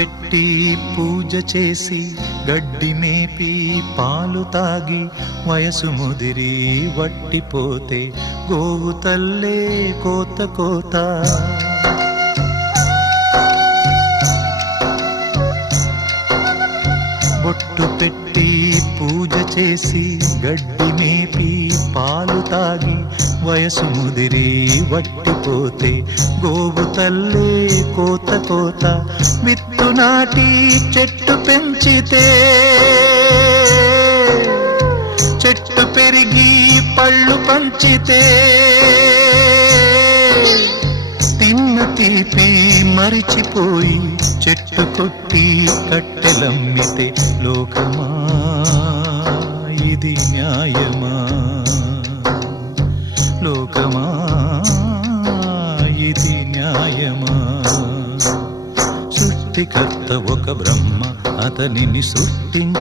పెట్టి పూజ చేసి గడ్డి మేపి పాలు తాగి వయసు ముదిరి వట్టిపోతే గోవు తల్లే కోత కోత. బొట్టు పెట్టి పూజ చేసి గడ్డి మేపి పాలు తాగి వయసు ముదిరి వట్టిపోతే గోవు తల్లే కోత కోత. విత్తు నాటి చెట్టు పెంచితే చెట్టు పెరిగి పళ్ళు పంచితే తిన్న తీపి మరిచిపోయి చెట్టు కొట్టి కట్టెలమ్మితే లోకమా ఇది న్యాయమా? లోకమా ఇది న్యాయమా? సృష్టికర్త ఒక బ్రహ్మ, అతనిని సృష్టించి